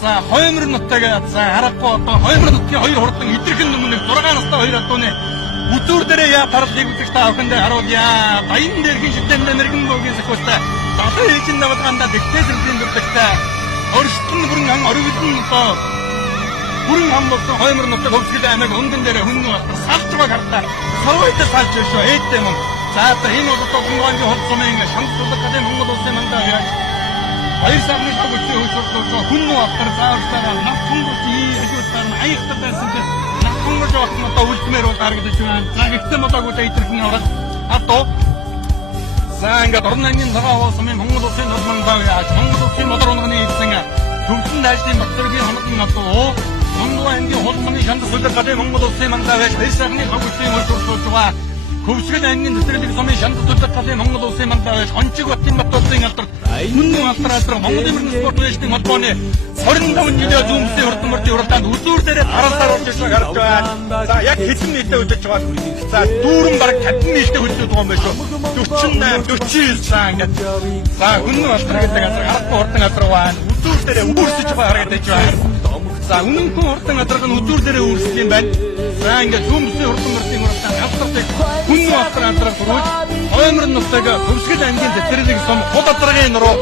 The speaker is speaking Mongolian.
За хоймор нутгаа за харахгүй одоо хоймор нутгийн хоёр хурдан идэрхэн нүмнэг 6 настай хоёр адууны үзүүр дээрээ яа тарлыг үзэж та охинд харуулъя. Баян дэрхэн шидэнд мэрэгэн бөөгийн сахиустай. Далайн ээжин навдганда дэвтэй зэргийн дурдагтай. Оршин бүрэн ан оргилын нутаа. Бүрэн ам болсон хоймор нутаг хөвсгөл аймаг өндөн дээр хүн салж байгаа хартаа. Савайтай салж шүү ээдтэй мөн. За одоо энэ бол одоо гонгийн хол сумын шамсуулах гэдэг Монгол улсын мандаа яаж хоёр сарны төгсөө хөлсөрлөө хүн автар зааварсараа нах тунгуч ижүүлтээр аяхтар байсан гэж нах тунгуч болсон одоо үлдмээр бол харагдаж байна. За гэхдээ модоогүй идэрхэн орол одоо за ингээд орон аймгийн цагаан хол сумын Монгол улсын хол мандаа яаж Монгол улсын модар унганы эзэн төвсөн дайсны багтөргийн хамтан одоо Монгол аймгийн хол сумын шандсуулах гэдэг Монгол улсын мандаа байж хоёр сарны төгсөө хөлсөрлөө байгаа. Хөвсгөл аймгийн цэцэрлэг сумын шандсуулах гэдэг Монгол улсын мандаа байж Хончиг Батын бат улсын алдарт Үнэн алтраа Монгол Эмэрэн спорт байшны холбооны 25 жилийн зүүмсийн хурдан мөрдийн уралдаанд үзүүр дээрээ тараасаар орж ирсэн харж байна. За яг хэдэн нийтэд үдэж байгаа. За дүүрэн бараг 50 нийтэд үдэж байгаа юм байна шүү. 48 49 цаа ингээд. За үнэн алтраа гэдэг газар харахгүй хурдан газар байна. Үзүүр дээрээ үүрсэж байгаа харагдаж байна. За үнэн хүн хурдан газар нь үзүүр дээрээ үүрсэж юм байна. За ингээд зүүмсийн хурдан мөрдийн уралдаанд алдартай үнэн алтраа сурвалж Хоймор нутаг Хөвсгөл аймгийн цэцэрлэг сум хол даргын нуруу